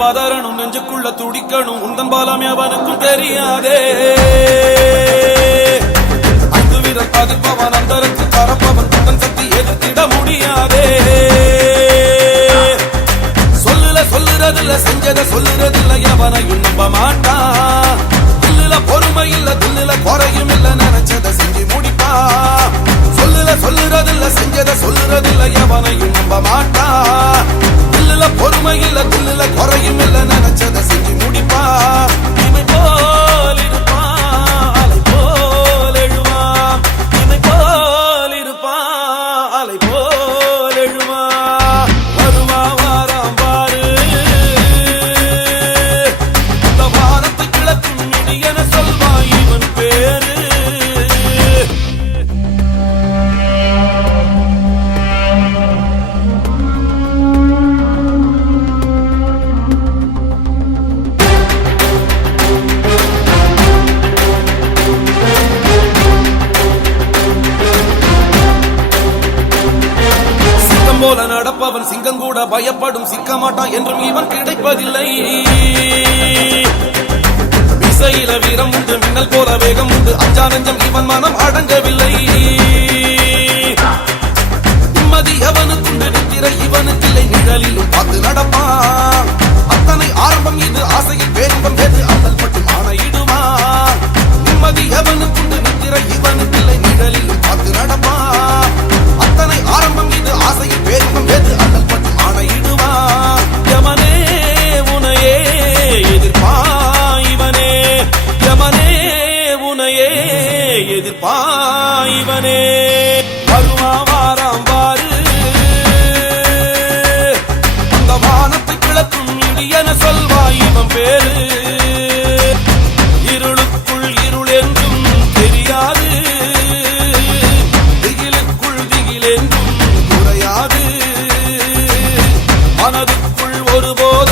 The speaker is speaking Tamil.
பதறணும் நெஞ்சுக்குள்ள துடிக்கணும் உந்தன் பாலம் எவனுக்கும் தெரியாதே ஐந்து வீரர் பதிப்பவன் அந்தரத்து பரப்பவன் தன் சக்தி எதிர்த்திட முடியாதே சொல்லுறதில்ல செஞ்சத சொல்லுறதில்ல எவனையும் நம்ப மாட்டான் தில்லுல பொறுமை இல்ல தில்லுல குறையும் இல்ல நினைச்சத செஞ்சு முடிப்பா சொல்லுறதில்ல செஞ்சத சொல்லுறதில்ல எவனையும் நம்ப மாட்டான் தில்லுல பொறுமை இல்ல தில்லுல குறையும் இல்ல நினைச்சத செஞ்சு முடிப்பா இமை போல் இருப்பான் அலை போல் எழுவான் இமை போல் இருப்பான் அலை போல் எழுவான் வருவா வாராம் பாரு அந்த வானத்தை கிழக்கும் இடி என சொல்வா இவன் பேரு போல நடப்பவன் சிங்கம் கூட பயப்படும் சிக்க மாட்டான் என்றும் இவன் கிடைப்பதில்லை விசையில வீரம் உண்டு மின்னல் போல வேகம் உண்டு அஞ்சா நெஞ்சம் இவன் மனம் அடங்கவில்லை நிம்மதி எவனுக்குண்டு நித்திரை இவனுக்கில்லை நிழலிலும் பார்த்து நடப்பான் அத்தனை ஆரம்பம் இது ஆசையில் பேரும்பம் எது அல்லல் பட்டு ஆணையிடுவான் நிம்மதி எவனுக்குண்டு நித்திரை இவனுக்கில்லை நிழலிலும் பார்த்து நடப்பான் அத்தனை ஆரம்பம் இது ஆசையில் பேரும்பம் எது அல்லல் பட்டு ஆணையிடுவான் யமனே உனையே எதிர்ப்பாய்வனே யமனே உனையே எதிர்ப்பாய்வனே வருவா வாராம் பாரு அந்த வானத்தை கிழக்கும் இடி என சொல்வா இவன் பேரு இருளுக்குள் இருள் என்றும் தெரியாது திகிலுக்குள் திகில் என்றும் குறையாது மனதுக்குள் ஒருபோது